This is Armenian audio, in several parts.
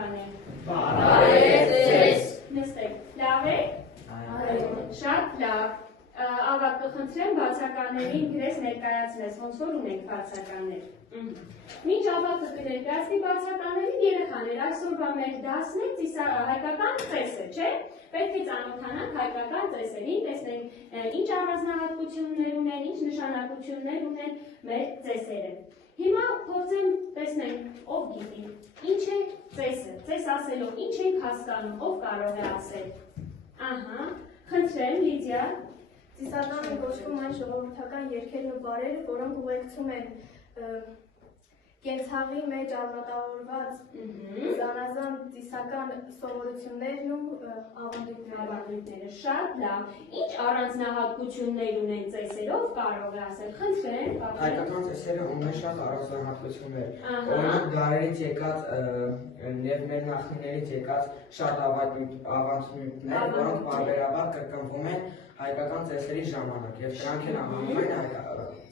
երեխաներ։ Բարև ձեզ։ Նստեք, լավ է։ Շատ լավ։ Ավագ կխնդրեմ բացականներին գրես ներկայացնես, ոնց որ ունենք բացականներ։ Մինչ ավագը կներկայացնի բացականներին երեխաներ, այսօրվա մեր դասն է հայկական ծեսը, չէ՞։ Պետք է ծանոթանանք հայկական ծեսերին, տեսնենք ինչ առանձնահատկություններ ունեն, ինչ նշանակություններ ունեն մեր ծեսերը։ Հիմա փորձենք տեսնենք, ով գիտի, ինչ է ծեսը, ծես ասելով ինչ ենք հասկանում, ով կարող է ասել։ Ահա, խնդրեմ, Լիդիա։ Ծիսականը կոչվում այն ժողովրդական երգերն ու բարերը, որոնք ուղեկցում են կենցաղի մեջ արմատավորված զանազան ծիսական սովորություններն ու ավանդույթները։ Շատ լավ։ Ինչ առանձնահատկություններ ունեն ծեսերով կարող է ասել։ Խնդրեմ, Հայկական ծեսերը ունեն շատ առանձնահատկություններ։ Օրինակ դարերից եկած եւ մեր նախնիներից եկած շատ ավանդույթներ, որոնք բարբերաբար կրկնվում են հայկական ծեսերի ժամանակ եւ դրանք են անվանում են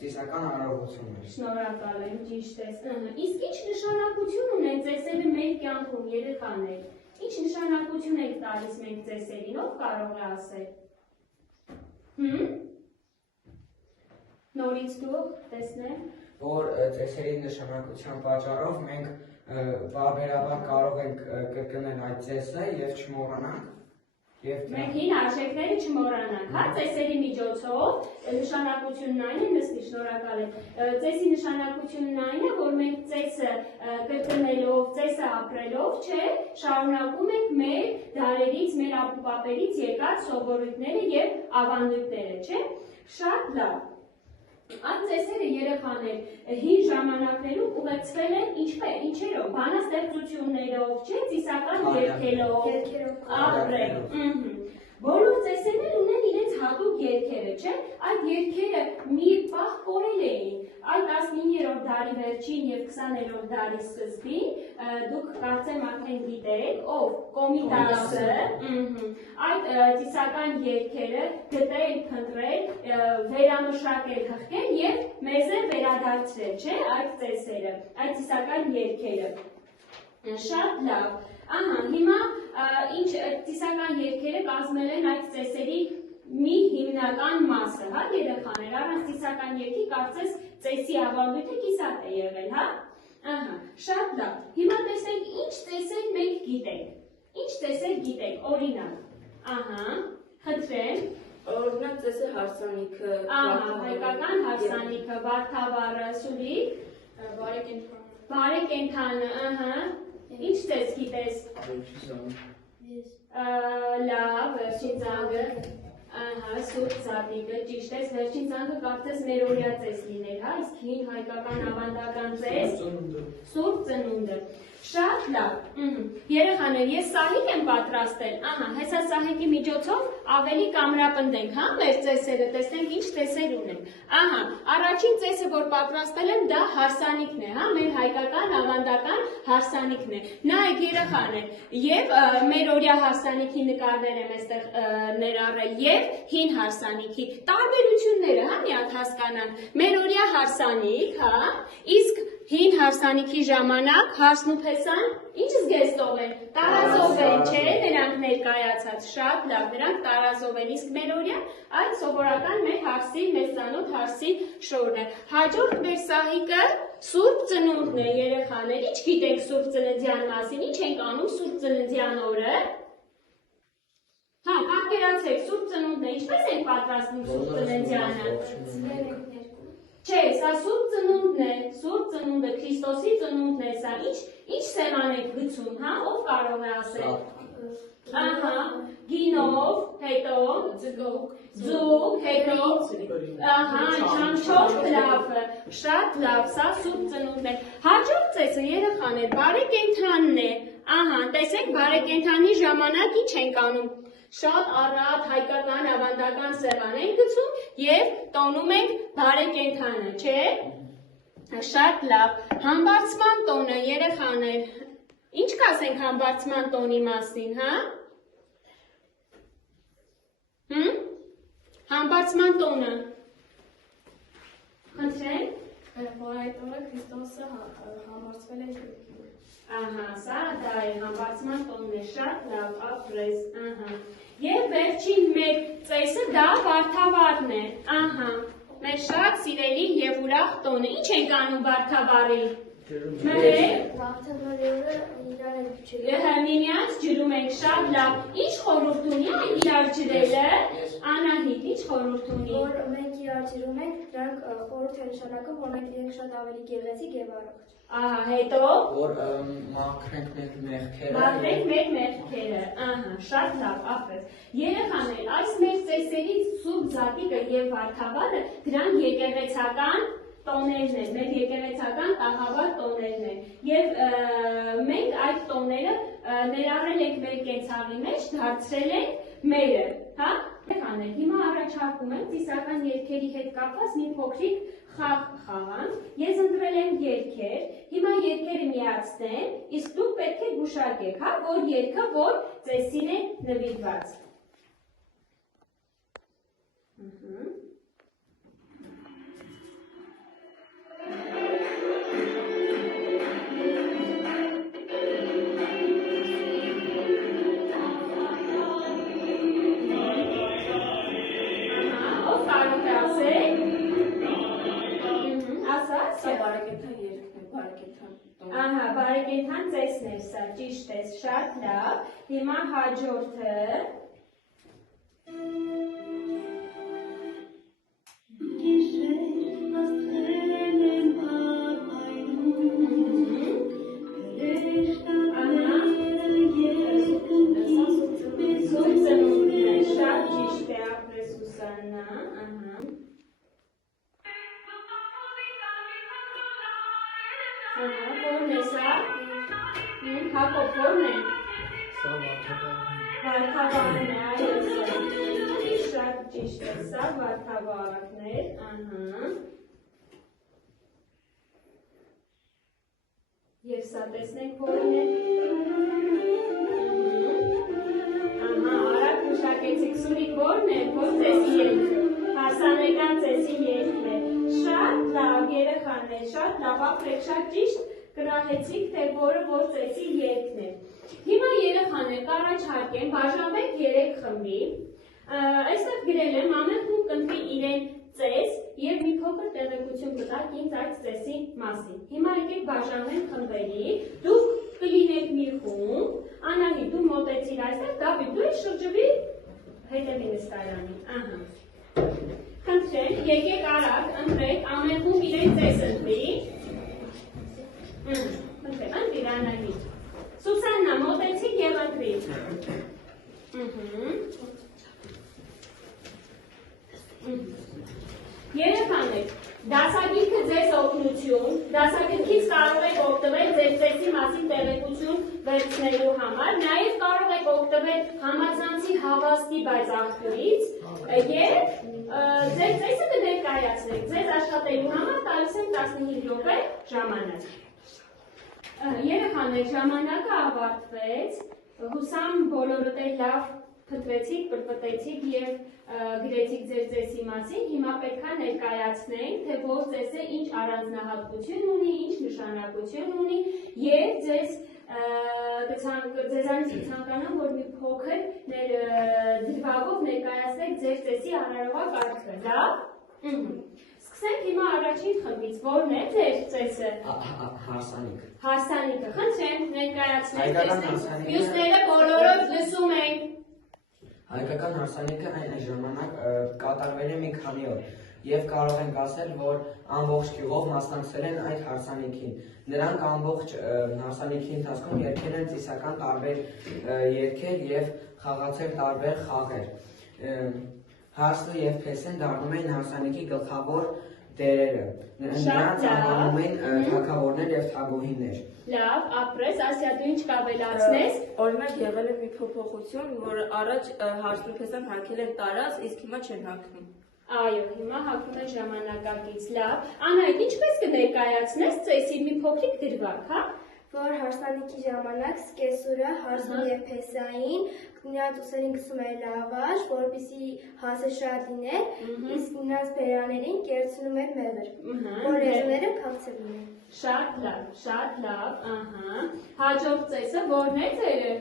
ծիսական արարողություններ։ Շնորհակալ եմ, ճիշտ ես։ Իսկ ինչ նշանակություն ունեն ծեսերը մեր կյանքում, երեխաներ։ Ինչ նշանակություն եք տալիս մենք ծեսերին, ով կարող է ասել։ Նորից դու տեսնեմ։ Որ ծեսերի նշանակության պատճառով մենք բարբերաբար կարող ենք կրկնել այդ ծեսը եւ չմոռանանք։ Մենք հին արժեքները չմոռանանք, հա, ծեսերի միջոցով նշանակությունն այն է, նստի, շնորհակալ եմ, ծեսի նշանակությունն այն է, որ մենք ծեսը կրկնելով, ծեսը ապրելով, չէ, շարունակում ենք մեր դարերից, մեր ապուպապերից եկած սովորույթները եւ ավանդույթները, չէ, շատ լավ։ Այդ ծեսերը երեխաներ հին ժամանակներում ուղեկցվել են ինչերով, բանաստեղծություններով, չէ, ծիսական երգերով, ապրել։ Բոլոր ծեսերն ունեն իրենց հատուկ երգերը, չէ, այդ երգերը մի պահ կորել էին, այդ 19-րդ դարի վերջին եւ 20-րդ դարի սկզբին, դուք կարծեմ արդեն գիտեք, ով Կոմիտասը, այդ ծիսական երգերը գտել, փնտրել, վերամշակել, հղկել եւ մեզ է վերադարձրել, չէ, այդ ծեսերը, այդ ծիսական երգերը։ Շատ լավ։ Ահա, հիմա ինչ ծիսական երգերը կազմել են այդ ծեսերի մի հիմնական մասը, հա, երեխաներ, առանց ծիսական երգի կարծես ծեսի ավանդույթը կիսատ է եղել, հա։ Ահա, շատ լավ։ Հիմա տեսնենք ինչ ծեսեր մենք գիտենք։ Ինչ ծեսեր գիտենք, օրինակ։ Ահա, խնդրեմ։ Օրինակ ծեսը հարսանիքը, հայկական հարսանիքը, վարդավառը, Սուրիկ, բարեկենդանը, ահա։ Ինչ ծես գիտես։ Լավ, վերջին ծանգը, ահա, սուրբ ծաղիկը, ճիշտ ես, վերջին ծանգը կարծես մերօրյա ծես լիներ, հա, իսկ հին հայկական ավանդական ծես, սուրբ ծնունդը։ Շատ լավ։ Երեխաներ, ես սահիկ եմ պատրաստել, ահա, հեսա սահիկի միջոցով ավելի կամրապնդենք, հա, մեր ծեսերը, տեսնենք ինչ ծեսեր ունենք։ Ահա, առաջին ծեսը, որ պատրաստել եմ, դա հարսանիքն է, հա, մեր հայկական ավանդական հարսանիքն է։ Նայեք երեխաներ, եւ մեր օրյա հարսանիքի նկարներ եմ այստեղ ներառել եւ հին հարսանիքի տարբերությունները, հա, մի հատ հասկանանք։ Մեր օրյա հարսանիք, հա, իսկ հին հարսանիքի ժամանակ հարսն ու փեսան ինչ զգեստով են, տարազով են, չէ, նրանք ներկայացած, շատ լավ, նրանք տարազով են, իսկ մեր օրյա այդ սովորական մեր հարսի, մեզ ծանոթ հարսի շորն է։ Հաջորդ մեր սահիկը սուրբ ծնունդն է, երեխաներ, ինչ գիտենք սուրբ ծննդյան մասին, ինչ ենք անում սուրբ ծննդյան օրը։ Հա, պատկերացրեք, սուրբ ծնունդն է, ինչպես ենք պատրաստում սուրբ ծննդյանը։ Չէ, սա սուրբ ծնունդն է, սուրբ ծնունդը, Քրիստոսի ծնունդն է սա, ինչ սեղան եք գցում, հա, ով կարող է ասել։ Ահա, գինով, հետո, ձուկ, հետո, ահա, չանչով պլավը, շատ լավ, սա սուրբ ծնունդն է։ Հաջորդ ծեսը երեխաներ, բարեկենդանն է, ահա, տեսեք, բարեկենդանի ժամանակ ինչ ենք անում։ Շատ առատ հայկական ավանդական սեղան ենք գցում եւ տոնում ենք բարեկենդանը, չէ՞։ Շատ լավ։ Համբարձման տոնը, երեխաներ, ինչ կասենք համբարձման տոնի մասին, հա։ Համբարձման տոնը։ Խնդրեմ։ Որ այդ օրը Քրիստոսը համբարձվել է երկինք։ Ահա, սա դա է համբարձման տոնն է, շատ լավ, ապրես, ահա։ Եվ վերջին մեր ծեսը դա վարդավառն է, ահա, մեր շատ սիրելի և ուրախ տոնը, ինչ ենք անում վարդավառի։ Վարդավառի օրը իրար ենք ջրում։ Միմյանց ջրում ենք, շատ լավ, ինչ խորհուրդ ունի այն իրար ջրելը, Անահիտ, ինչ խորհուրդ ունի։ Որ մենք իրար ջրում ենք, դրանք խորհուրդ է նշանակում, որ մենք իրենք շատ ավելի գեղեցիկ և առողջ։ Ահա, հետո։ Որ մաքրենք մեր մեղքերը։ Մաքրենք մեր մեղքերը, ահա, շատ լավ, ապրես։ Երեխաներ, այս մեր ծեսերի սուրբ զատիկը և վարդավառը դրանք եկեղեցական տոներն են, մեր եկեղեցական տաղավար տոներն են։ Եվ մենք այդ տոները ներառել ենք մեր կենցաղի մեջ, դարձրել ենք մերը, հա։ Երեխաներ, հիմա առաջարկում եմ ծիսական երգերի հետ կապված մի փոքրիկ խաղ խաղանք, ես ընտրել եմ երգեր, հիմա երգերը միացնեմ, իսկ դուք պետք է գուշակեք, հա, որ երգը որ ծեսին է նվիրված։ Ով կարող է ասել։ Ահա, բարեկենդան ծեսն էր սա, ճիշտ ես, շատ լավ, հիմա հաջորդը։ Սուրբ ծնունդն է, շատ ճիշտ է, ապրես Սուսաննա, ահա։ Որն է սա։ Հակոբ, որն է։ Սա Վարդավառն է, այո, շատ ճիշտ է, սա վարդավառն է, ահա։ Եվ սա տեսնենք որն է։ Ահա, արագ գուշակեցիք, Սուրիկ, որն է, որ ծեսի երգը, հասարակական ծեսի երգն է։ Շատ լավ, երեխաներ, շատ լավ, ապրեք, շատ ճիշտ կրահեցիք, թե որը որ ծեսի երգն է։ Հիմա երեխաներ կառաջարկեմ, բաժանվեք 3 խմբի, այստեղ գրել եմ, ամեն խումբ կընտրի իրեն ծես և մի փոքր տեղեկություն կտակ ինձ այդ ծեսի մասին։ Հիմա եկեք բաժանվենք խմբերի, դուք կլինեք մի խումբ, Անահիտ, դու մոտեցիր այստեղ, Դավիթ, դու շրջվի հետևի նստարանին, ահա։ Խնդրեմ, եկեք արագ, ընտրեք, ամեն խումբ իրեն ծես ընտրի։ Խնդրեմ, ընտրիր Անահիտ։ Սուսաննա, մոտեցիք և ընտրիր։ Երեխաներ, դասագիրքը ձեզ օգնություն, դասագրքից կարող եք օգտվել ձեր ծեսի մասին տեղեկություն վերցնելու համար, նաև կարող եք օգտվել համացանցի հավաստի բայց աղբյուրից և ձեր ծեսը կներկայացնեք, ձեզ աշխատելու համար տալիս եմ 15 րոպե ժամանակ։ Երեխաներ, ժամանակը ավարտվեց, հուսամ բոլորդ էլ լավ փնտրեցիք, պրպտեցիք և գրեցիք ձեր ծեսի մասին, հիմա պետք է ներկայացնենք, թե որ ծեսը ինչ առանձնահատկություն ունի, ինչ նշանակություն ունի և ձեզանից կցանկանամ, որ մի փոքր դրվագով ներկայացնեք ձեր ծեսի անարողակարգը, լավ? Սկսենք հիմա առաջին խմբից, որն է ձեր ծեսը։ Հարսանիք։ Հարսանիքը, խնդրեմ, ներկայացնենք տեսնենք, մյուսները բոլորով լսում ենք։ Հայկական հարսանիքը այն ժամանակ կատարվել է մի քանի օր և կարող ենք ասել, որ ամբողջ գյուղով մասնակցել են այդ հարսանիքին։ Նրանք ամբողջ հարսանիքի ընթացքում երգել են ծիսական տարբեր երգեր և խաղացել տարբեր խաղեր։ Հարսը և փեսեն դառնում էին հարսանիքի գլխավոր դերերը։ Նրանց անվանում էին թագավորներ և թագուհիներ։ Լավ, ապրես, Ասիա, դու ինչ կավելացնես։ Օրինակ եղել է մի փոփոխություն, որ առաջ հարսն ու փեսան հագել են տարած, իսկ հիմա չեն հագնում։ Այո, հիմա հագնում են ժամանակակից, լավ։ Անահիտ, ինչպես կներկայացնես ծեսի մի փոքրիկ դրվագ, հա։ որ հարսանիքի ժամանակ սկեսուրը հարսնում եւ փեսային նրանց ուսերին գցում էր լավաշ, որպեսզի հասը շատ լիներ, իսկ նրանց բերաներին կերցնում էր մեղր, որ լեզուները քաղցր լինեն։ Շատ լավ, ահա։ Հաջորդ ծեսը որն է ձերը։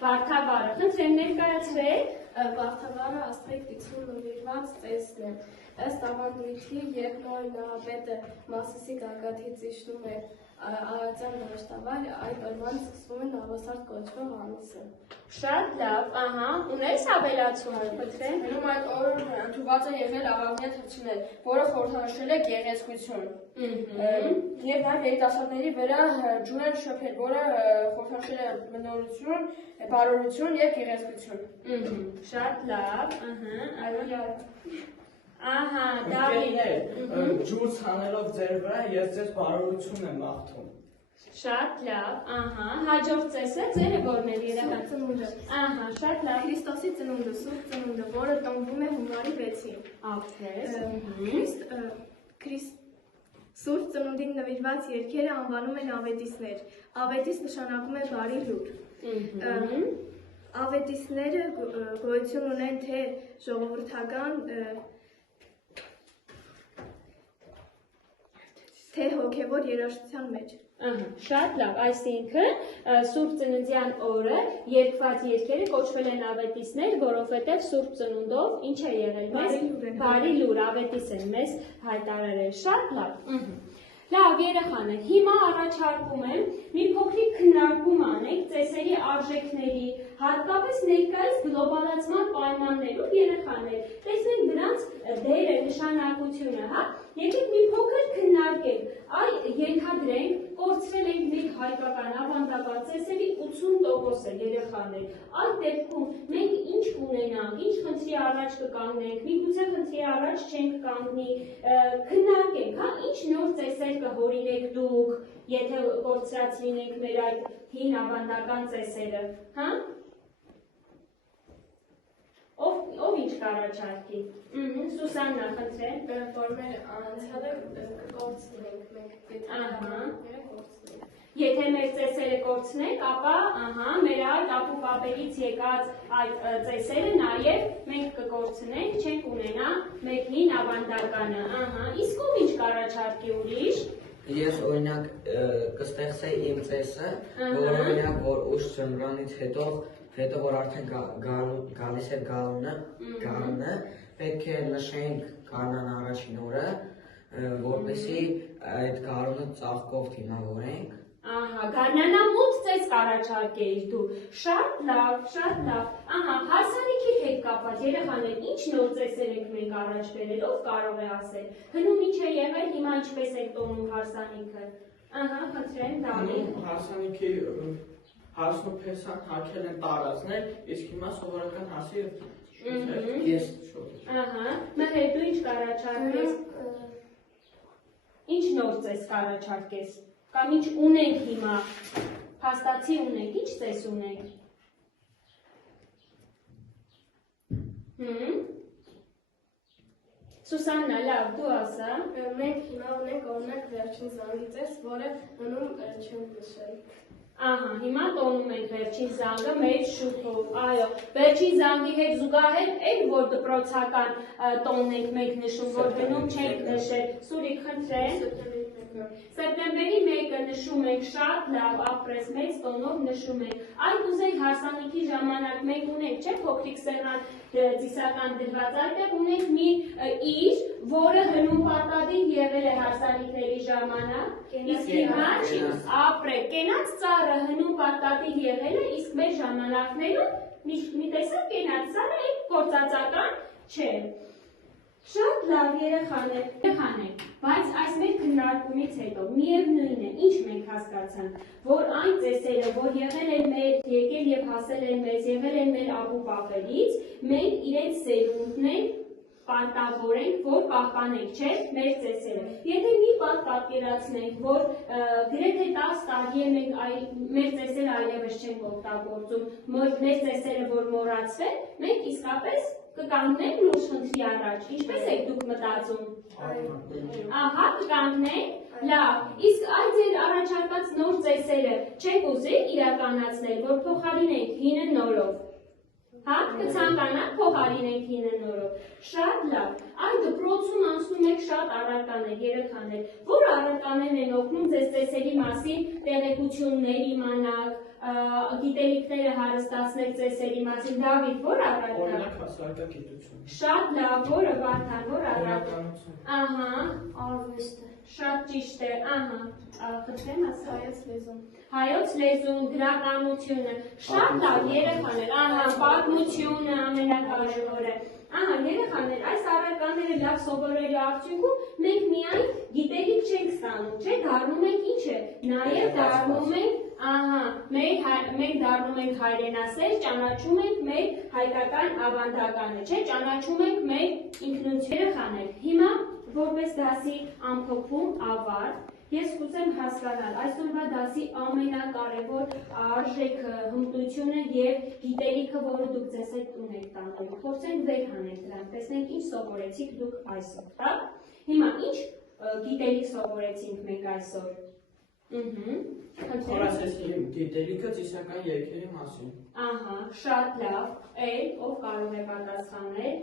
Վարդավառը, խնդրեմ ներկայացրեք։ Վարդավառը աստղիկ դիքսում նվիրված ծեսն է։ Ըստ ավանդույթի, երբ նոր նավապետը Մասիսի գագաթից իջնում է Արարատյան դաշտավայր, այդ օրվան սկսվում է նավասարդ կոչվող ամիսը։ Շատ լավ, ահա, ունես ավելացում, խնդրեմ։ Մնում այդ օրը ընդունված է եղել Աղավնյա թռչուներ, որը խորհրդանշել է գեղեցկություն։ Եվ նաև երիտասարդների վրա ջուր են շփել, որը խորհրդանշել է մնորություն, բարօրություն եւ գեղեցկություն։ Շատ լավ, ահա, ահա, Դավիթ։ Ջուր ցանելով ձեր վրա ես ձեզ բարօրություն եմ մաղթում։ Շատ լավ, ահա, հաջորդ ծեսը ձերը որն է երեխան։ Ծնունդը։ Ահա, շատ լավ։ Քրիստոսի ծնունդը, Սուրբ ծնունդը, որը տոնվում է հունվարի 6-ին։ Ապրես։ Սուրբ ծնունդին նվիրված երգերը անվանում են ավետիսներ։ Ավետիս նշանակում է բարի լուր։ Ավետիսները գոյություն ունեն թե ժողովրդական, թե հոգևոր երաժշտության մեջ։ Շատ լավ, այսինքն Սուրբ Ծննդյան օրը երգված երգերը կոչվել են ավետիսներ, որովհետև Սուրբ Ծնունդով ինչ է եղել մեզ բարի լուր, ավետիս են մեզ հայտարարել։ Շատ լավ։ Լավ, երեխաներ, հիմա առաջարկում եմ մի փոքրիկ քննարկում անենք ծեսերի արժեքների, հատկապես ներկայիս գլոբալացման պայմաններում երեխաներ, տեսնենք դրանց դերը, նշանակությունը, հա, եկեք մի փոքր քննարկենք, ենթադրենք, կորցրել ենք մեր հայկական ավանդական ծեսերի 80%-ը երեխաներ, այդ դեպքում մենք ինչ կունենանք, ինչ խնդրի առաջ կկանգնենք, միգուցե խնդրի առաջ չենք կանգնի, քննարկենք, հա, ինչ նոր ծեսեր կհորինեք դուք, եթե կորցրած լինենք մեր այդ հին ավանդական ծեսերը, հա? Ով ինչ կառաջարկի։ Սուսաննա, խնդրեմ։ Որ մեր անցյալը կկորցնենք մենք, Եթե մեր ծեսերը կորցնենք, ապա մեր այդ ապուպապերից եկած այդ ծեսերը նաև մենք կկորցնենք, չենք ունենա մեր հին ավանդականը, իսկ ով ինչ կառաջարկի ուրիշ։ Ես օրինակ կստեղծեի իմ ծեսը, որ օրինակ որ ուշ ծնվրանից հետո որ արդեն գալիս է գարունը, պետք է նշենք գարնան առաջին օրը, որպեսզի այդ գարունը ծաղկով դիմավորենք։ Ահա, գարնանամուտ ծես կառաջարկեիր դու։ Շատ լավ, հարսանիքի հետ կապված երեխաներ, ինչ նոր ծեսեր ենք մենք առաջ բերել, ով կարող է ասել։ Հնում ինչ է եղել, հիմա ինչպես եք տոնում հարսանիքը։ Ահա, խնդրեմ, Դավիթ։ Հարսանիքի հարսն ու փեսան հագել են տարածներ, իսկ հիմա սովորական հասի ես շոտ։ Ահա, Մհեր, դու ինչ կառաջարկես։ Ինչ նոր ծես կառաջարկես։ Կամ ինչ ունենք հիմա, փաստացի ունենք, ինչ ծես ունենք։ Սուսաննա, լավ, դու ասա։ Մենք հիմա ունենք օրինակ վերջին զանգի ծես, որը մնում չենք նշել։ Ահա, հիմա տոնում ենք վերջին զանգը մեր շուտով, այո, վերջին զանգի հետ զուգահեռ էլ որ դպրոցական տոնն ենք մենք նշում, որ հնում չենք նշել, Սուրիկ խնդրեմ։ Սեպտեմբերի 1-ը նշում ենք շատ լավ, ապրես մեծ տոնով նշում ենք, այդ ուզեի հարսանիքի ժամանակ մենք ունենք, չէ փոքրիկ սեղան ծիսական դրված, այդտեղ ունենք մի իր, որը հնում պատադիր եղել է հարսանիքների ժամանակ, իսկ հիմա ապրեք, կենաց ծառը հնում պատադիր եղել է, իսկ մեր ժամանակներում մի տեսակ կենաց ծառը այդ գործածական չէ։ Շատ լավ երեխաներ, բայց այս մեր քննարկումից հետո միևնույն է, ինչ մենք հասկացանք, որ այն ծեսերը, որ եղել են մեր, եկել եւ հասել են մեզ, եղել են մեր ապուպապերից, մենք իրենց սերունդն ենք պարտավորենք, որ պահպանենք, չէ, մեր ծեսերը։ Եթե մի պատ պատկերացնենք, որ գրեթե 10 տարի է մենք մեր ծեսերը ծեսերը այլևս չենք օգտագործում, մեր ծեսերը որ մոռացվեն, մենք իսկապես կկանգնենք լուրջ խնդրի առաջ, ինչպես եք դուք մտածում։ Ահա, կկանգնենք, լավ, իսկ այդ ձեր առաջարկած նոր ծեսերը չեք ուզել իրականացնել, որ փոխարինենք հինը նորով։ Հա, կցանկանաք փոխարինենք հինը նորով։ Շատ լավ։ Այդ դպրոցում անցնում եք շատ առարկաներ, երեխաներ, որ առարկաներն են օգնում ձեզ ծեսերի մասին տեղեկություններ իմանաք, գիտելիքները հարստացնեք ծեսերի մասին։ Դավիթ, որ առարկա։ Օրինակ հասարակագիտություն։ Շատ լավ, որը Վարդան, որ առարկա։ Օրինականություն։ Ահա, Արվեստը։ շատ ճիշտ է, ահա, խնդրեմ ասա։ Հայոց լեզուն։ Հայոց լեզուն, գրականությունը, շատ լավ երեխաներ, ահա, պատմությունը ամենակարևորը։ Ահա, երեխաներ, այս առարկաները լավ սովորելու արդյունքում մենք միայն գիտելիք չենք ստանում, չէ՞, դառնում ենք ինչ է, նաև դառնում ենք, ահա, մենք դառնում ենք հայրենասեր, ճանաչում ենք մեր հայկական ավանդականը, չէ՞, ճանաչում ենք մեր ինքնություն երեխաներ։ Հիմա որպես դասի ամփոփում ավարտ, ես կուզեմ հասկանալ այսօրվա դասի ամենակարևոր արժեքը, հմտությունը եւ գիտելիքը, որը դուք ձեզ հետ տուն եք տանում։ Փորձենք վեր հանենք դրանք, տեսնենք ինչ սովորեցիք դուք այսօր, հա։ Հիմա ինչ գիտելիք սովորեցինք մենք այսօր։ Խորացեցի գիտելիքը ծիսական երգերի մասին։ Ահա, շատ լավ։ Ով կարող է պատասխանել։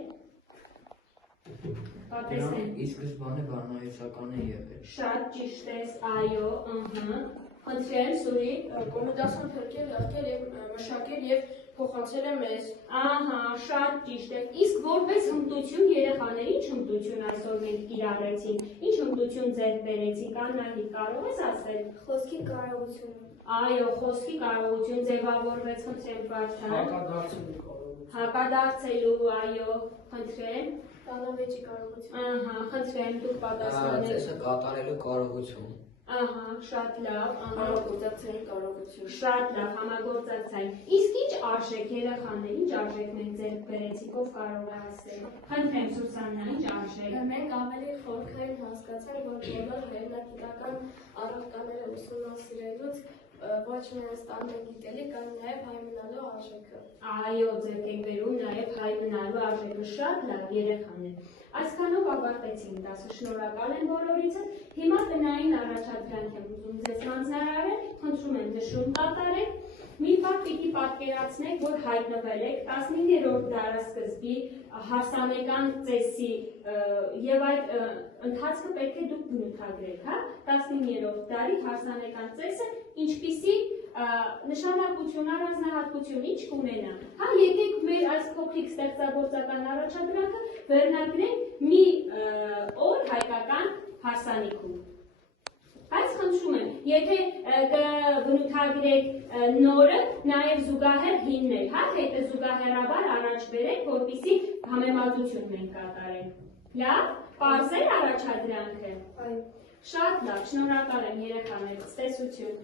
Պատասխան։ Ի սկզբանե բանահյուսական է եղել։ Շատ ճիշտ ես, այո, ըհը։ Խնդրեմ, Սուրի։ Կոմեդիասիոն փրկել, եղել եւ մշակել եւ փոխանցել է մեզ։ Ահա, շատ ճիշտ է։ Իսկ որպես հմտություն երեխաներ, ինչ հմտություն այսօր մենք կիրառեցինք, ինչ հմտություն ձեռք բերեցինք, Աննահիտ, կարող ես ասել։ Խոսքի կարողությունը։ Այո, խոսքի կարողություն ձևավորվեց, խնդրեմ, Վարդան։ Հակադարձելու կարողություն։ Հակադարձելու, այո, խնդրեմ։ Բանավեճի կարողություն։ Ահա, խնդրեմ, դուք պատասխանեք։ Ծեսը կատարելու կարողություն։ Ահա, շատ լավ, ահա։ Համագործակցային կարողություն։ Շատ լավ, համագործակցային։ Իսկ ինչ արժեք երեխաներ, ինչ արժեք մենք ձեռք բերեցինք, ով կարող է ասել։ Խնդրեմ Սուսաննա, ինչ արժեք։ Մենք ավելի խորքային հասկացանք, որ բոլոր հայրենական առարկաները ուսումնասիրելուց ոչ միայն ստանում գիտելիք, այլ նաև հայ մնալու արժեքը։ Այո, ձեռք եք բերում նաև հայ մնալու արժեքը, շատ լավ երեխաներ։ Այսքանով ավարտեցինք դասը, շնորհակալ եմ բոլորիցս։ Հիմա տնային առաջադրանք եմ ուզում ձեզ հանձնարարել, խնդրում եմ նշում կատարեք։ Մի բան պիտի պատկերացնեք, որ հայտնվել եք 19-րդ դարասկզբի հարսանեկան ծեսի եւ այդ ընթացքը պետք է դուք բնութագրեք, հա? 19-րդ դարի հարսանեկան ծեսը ինչպիսի նշանակություն, առանձնահատկություն ինչ կունենա։ Հա, եկեք մեր այս փոքրիկ ստեղծագործական առաջադրանքը վերնագրենք մի օր հայկական հարսանիքում։ Բայց խնդրում եմ, եթե կբնութագրեք նորը, նաև զուգահեռ հինն էլ, հա, հետը զուգահեռաբար առաջ բերեք, որպեսզի համեմատություն մենք կատարենք։ Լավ, պարզ է առաջադրանքը։ Այո։ Շատ լավ, շնորհակալ եմ երեխաներ, ցտեսություն։